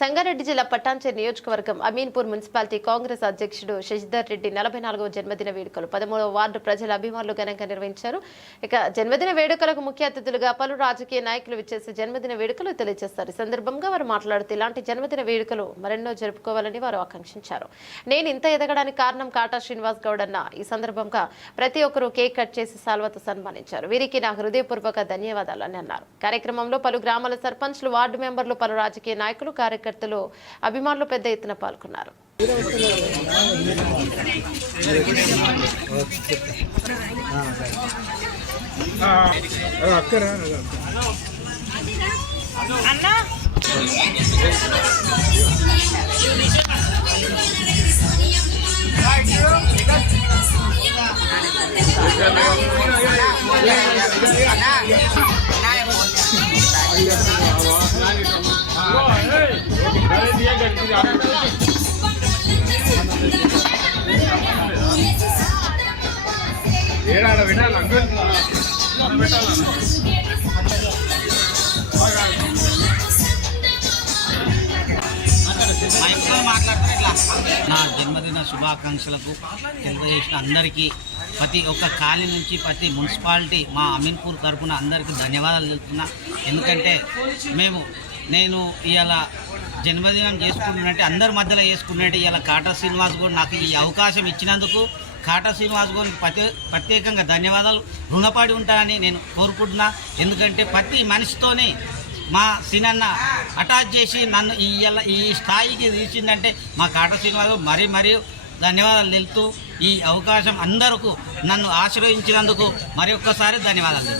సంగారెడ్డి జిల్లా పట్టాంచెరు నియోజకవర్గం అమీన్పూర్ మున్సిపాలిటీ కాంగ్రెస్ అధ్యక్షుడు శశిధర్ రెడ్డి నలభై నాలుగవ జన్మదిన వేడుకలు. పదమూడవ వార్డు ప్రజల అభిమానులు ఘనంగా నిర్వహించారు. ఇక జన్మదిన వేడుకలకు ముఖ్య అతిథులుగా పలు రాజకీయ నాయకులు విచ్చేసి జన్మదిన వేడుకలు తెలియజేస్తారు. ఈ సందర్భంగా వారు మాట్లాడుతూ ఇలాంటి జన్మదిన వేడుకలు మరెన్నో జరుపుకోవాలని వారు ఆకాంక్షించారు. నేను ఇంత ఎదగడానికి కారణం కాటా శ్రీనివాస్ గౌడ్ అన్న ఈ సందర్భంగా ప్రతి ఒక్కరూ కేక్ కట్ చేసి సాల్వతో సన్మానించారు. వీరికి నా హృదయపూర్వక ధన్యవాదాలు అని అన్నారు. కార్యక్రమంలో పలు గ్రామాల సర్పంచ్లు వార్డు మెంబర్లు పలు రాజకీయ నాయకులు కార్యకర్తలు అభిమానులు పెద్ద ఎత్తున పాల్గొన్నారు. అన్నా. ఏడాడ పెట్టాలి నా జన్మదిన శుభాకాంక్షలకు తెలియజేసిన అందరికీ ప్రతి ఒక్క ఖాళీ నుంచి ప్రతి మున్సిపాలిటీ మా అమీన్పూర్ తరఫున అందరికీ ధన్యవాదాలు తెలుపుతున్నా. ఎందుకంటే మేము నేను ఇవాళ జన్మదినం చేసుకుంటున్నట్టే అందరి మధ్యలో చేసుకున్నట్టు ఇలా కాటా శ్రీనివాస్ కూడా నాకు ఈ అవకాశం ఇచ్చినందుకు కాటా శ్రీనివాస్ గారికి ప్రత్యే ప్రత్యేకంగా ధన్యవాదాలు. రుణపడి ఉంటానని నేను కోరుకుంటున్నా. ఎందుకంటే ప్రతి మనిషితోనే మా సినన్న అటాచ్ చేసి నన్ను ఈ ఈ స్థాయికి తీసిందంటే మా కాట శ్రీనివాస్ మరీ మరీ ధన్యవాదాలు తెలుపుతూ ఈ అవకాశం అందరకు నన్ను ఆశ్రయించినందుకు మరి ఒక్కసారి ధన్యవాదాలు